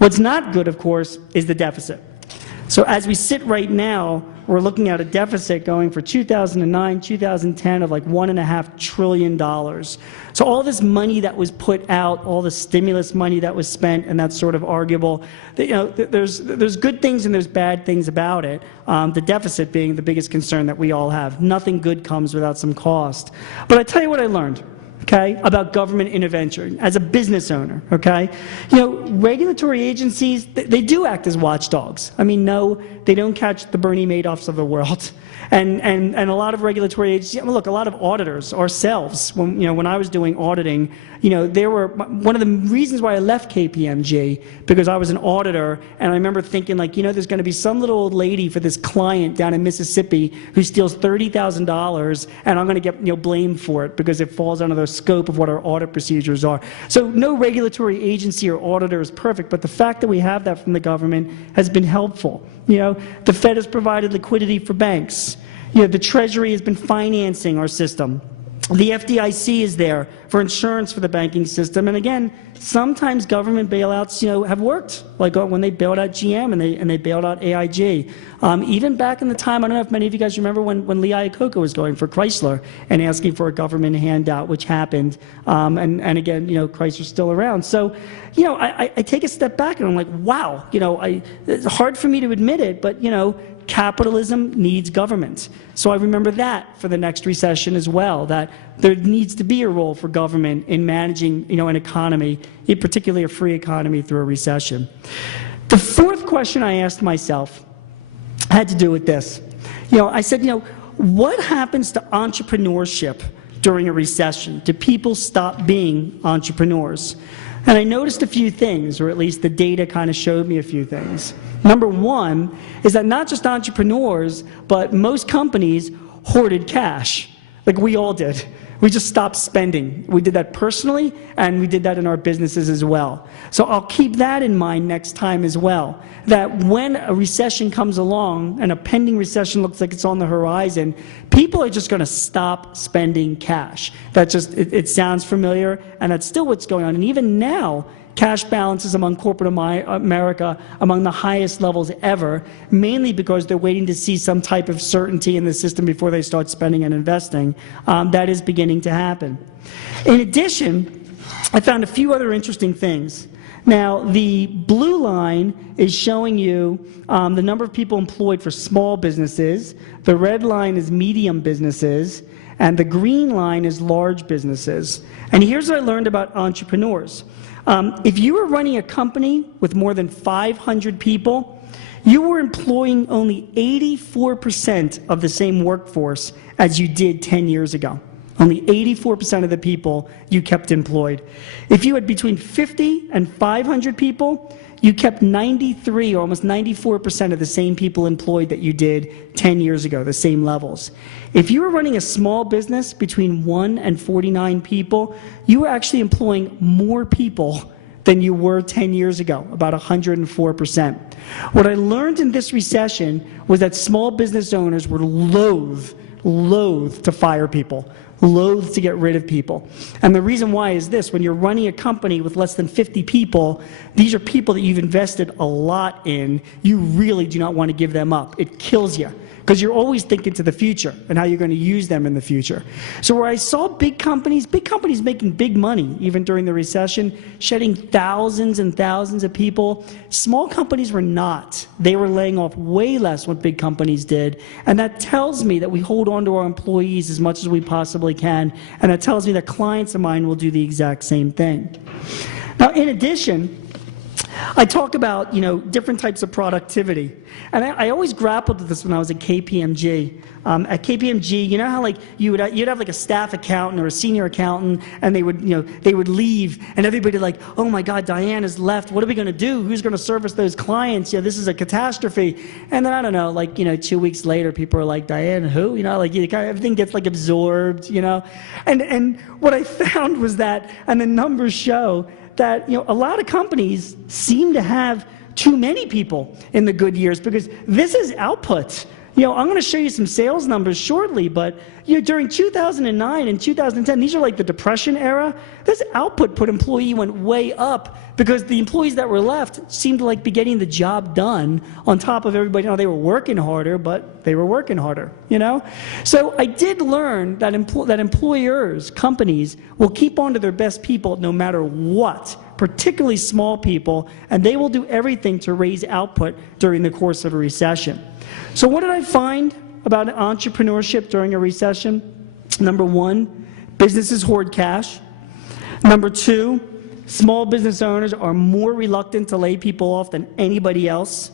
What's not good, of course, is the deficit. So as we sit right now, we're looking at a deficit going for 2009, 2010 of like $1.5 trillion. So all this money that was put out, all the stimulus money that was spent, and that's sort of arguable. There's good things and there's bad things about it. The deficit being the biggest concern that we all have. Nothing good comes without some cost. But I tell you what I learned. Okay, about government intervention as a business owner, okay? Regulatory agencies, they do act as watchdogs. I mean, no, they don't catch the Bernie Madoffs of the world. And a lot of regulatory agencies, look, a lot of auditors ourselves, when I was doing auditing, they were, one of the reasons why I left KPMG, because I was an auditor, and I remember thinking like, there's going to be some little old lady for this client down in Mississippi who steals $30,000, and I'm going to get blamed for it because it falls under the scope of what our audit procedures are. So no regulatory agency or auditor is perfect, but the fact that we have that from the government has been helpful. The Fed has provided liquidity for banks. The Treasury has been financing our system. The FDIC is there for insurance for the banking system. And again, sometimes government bailouts, have worked, like when they bailed out GM and they bailed out AIG. Even back in the time, I don't know if many of you guys remember when Lee Iacocca was going for Chrysler and asking for a government handout, which happened. And again, Chrysler's still around. So, I take a step back and I'm like, wow, it's hard for me to admit it, but, capitalism needs government. So I remember that for the next recession as well, that there needs to be a role for government in managing, an economy, particularly a free economy through a recession. The fourth question I asked myself had to do with this. I said, what happens to entrepreneurship during a recession? Do people stop being entrepreneurs? And I noticed a few things, or at least the data kind of showed me a few things. Number one is that not just entrepreneurs, but most companies hoarded cash, like we all did. We just stopped spending. We did that personally, and we did that in our businesses as well. So I'll keep that in mind next time as well, that when a recession comes along, and a pending recession looks like it's on the horizon, people are just going to stop spending cash. That just, it sounds familiar, and that's still what's going on. And even now, cash balances among corporate America among the highest levels ever, mainly because they're waiting to see some type of certainty in the system before they start spending and investing. That is beginning to happen. In addition, I found a few other interesting things. Now, the blue line is showing you the number of people employed for small businesses. The red line is medium businesses. And the green line is large businesses. And here's what I learned about entrepreneurs. If you were running a company with more than 500 people, you were employing only 84% of the same workforce as you did 10 years ago. Only 84% of the people you kept employed. If you had between 50 and 500 people, you kept 93 or almost 94% of the same people employed that you did 10 years ago, the same levels. If you were running a small business between 1 and 49 people, you were actually employing more people than you were 10 years ago, about 104%. What I learned in this recession was that small business owners were loath to fire people, loath to get rid of people. And the reason why is this: when you're running a company with less than 50 people, these are people that you've invested a lot in. You really do not want to give them up. It kills you, because you're always thinking to the future and how you're going to use them in the future. So where I saw big companies making big money, even during the recession, shedding thousands and thousands of people, small companies were not. They were laying off way less what big companies did. And that tells me that we hold on to our employees as much as we possibly can. And that tells me that clients of mine will do the exact same thing. Now, in addition, I talk about, different types of productivity. And I always grappled with this when I was at KPMG. At KPMG, you know how you'd have like a staff accountant or a senior accountant, and they would leave, and everybody like, oh my God, Diane has left. What are we going to do? Who's going to service those clients? This is a catastrophe. And then I don't know, 2 weeks later, people are like, Diane, who? Everything gets absorbed. And what I found was that, and the numbers show that a lot of companies seem to have too many people in the good years, because this is output. I'm going to show you some sales numbers shortly, but during 2009 and 2010, these are like the Depression era. This output per employee went way up because the employees that were left seemed to like be getting the job done on top of everybody. They were working harder, but they were working harder, So I did learn that, that employers, companies, will keep on to their best people no matter what, particularly small people, and they will do everything to raise output during the course of a recession. So what did I find about entrepreneurship during a recession? Number one, businesses hoard cash. Number two, small business owners are more reluctant to lay people off than anybody else.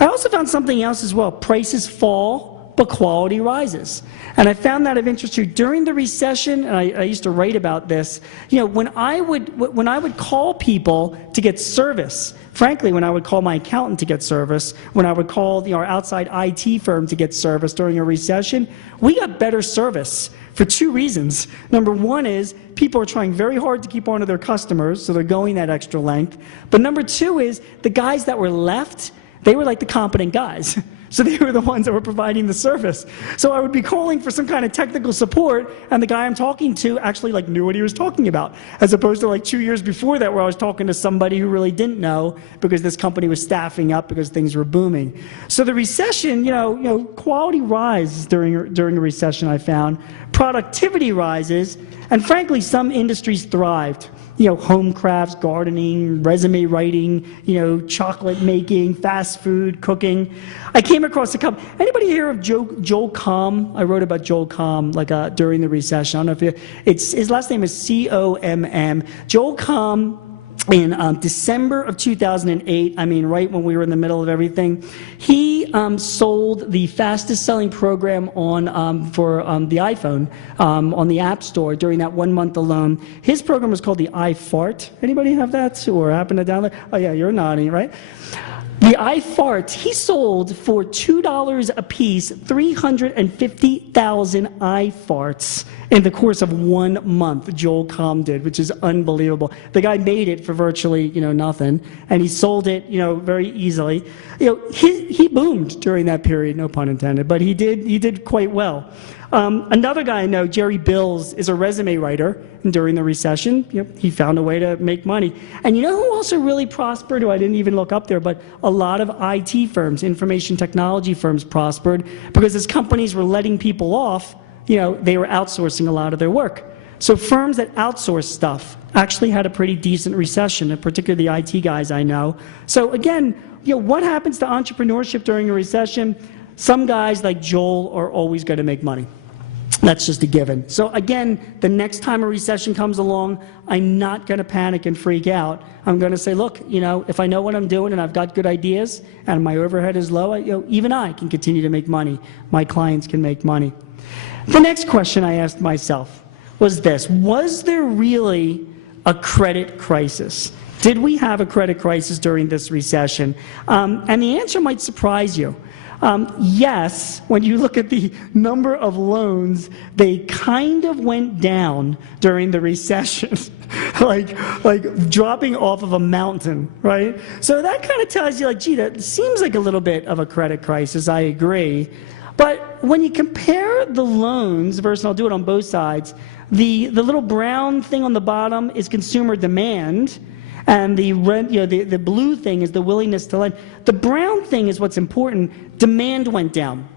I also found something else as well. Prices fall, but quality rises. And I found that of interest too. During the recession, and I used to write about this, when I would call people to get service, frankly, when I would call my accountant to get service, when I would call our outside IT firm to get service during a recession, we got better service for two reasons. Number one is people are trying very hard to keep on to their customers, so they're going that extra length. But number two is the guys that were left, they were like the competent guys. So they were the ones that were providing the service. So I would be calling for some kind of technical support, and the guy I'm talking to actually knew what he was talking about, as opposed to 2 years before that where I was talking to somebody who really didn't know because this company was staffing up because things were booming. So the recession, quality rises during a recession, I found. Productivity rises, and frankly, some industries thrived. Home crafts, gardening, resume writing, chocolate making, fast food, cooking. I came across a couple. Anybody hear of Joel Comm? I wrote about Joel Comm during the recession. I don't know if his last name is C-O-M-M. Joel Comm, in December of 2008, right when we were in the middle of everything, he sold the fastest selling program for the iPhone on the App Store during that 1 month alone. His program was called the iFart. Anybody have that or happen to download? Oh yeah, you're nodding, right? The iFart, he sold for $2 a piece, 350,000 iFarts in the course of 1 month. Joel Comm did, which is unbelievable. The guy made it for virtually, nothing, and he sold it, very easily. He boomed during that period, no pun intended, but he did quite well. Another guy I know, Jerry Bills, is a resume writer, and during the recession, he found a way to make money. And you know who also really prospered, who I didn't even look up there, but a lot of IT firms, information technology firms prospered, because as companies were letting people off, they were outsourcing a lot of their work. So firms that outsource stuff actually had a pretty decent recession, and particularly the IT guys I know. So again, what happens to entrepreneurship during a recession? Some guys like Joel are always going to make money. That's just a given. So again, the next time a recession comes along, I'm not going to panic and freak out. I'm going to say, look, if I know what I'm doing and I've got good ideas and my overhead is low, even I can continue to make money. My clients can make money. The next question I asked myself was this: was there really a credit crisis? Did we have a credit crisis during this recession? And the answer might surprise you. Yes, when you look at the number of loans, they kind of went down during the recession, like dropping off of a mountain, right? So that kind of tells you, gee, that seems like a little bit of a credit crisis, I agree. But when you compare the loans versus, and I'll do it on both sides, the little brown thing on the bottom is consumer demand, and the blue thing is the willingness to lend. The brown thing is what's important. Demand went down.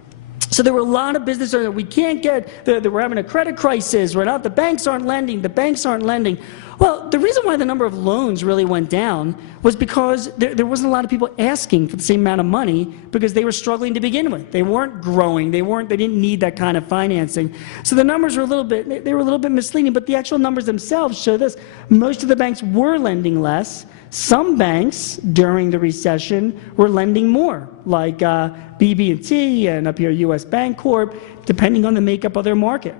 So there were a lot of business owners that we can't get, we're having a credit crisis, the banks aren't lending, the banks aren't lending. Well, the reason why the number of loans really went down was because there wasn't a lot of people asking for the same amount of money because they were struggling to begin with. They weren't growing, they didn't need that kind of financing. So the numbers were a little bit misleading, but the actual numbers themselves show this. Most of the banks were lending less. Some banks during the recession were lending more, like BB&T and up here US Bancorp, depending on the makeup of their market.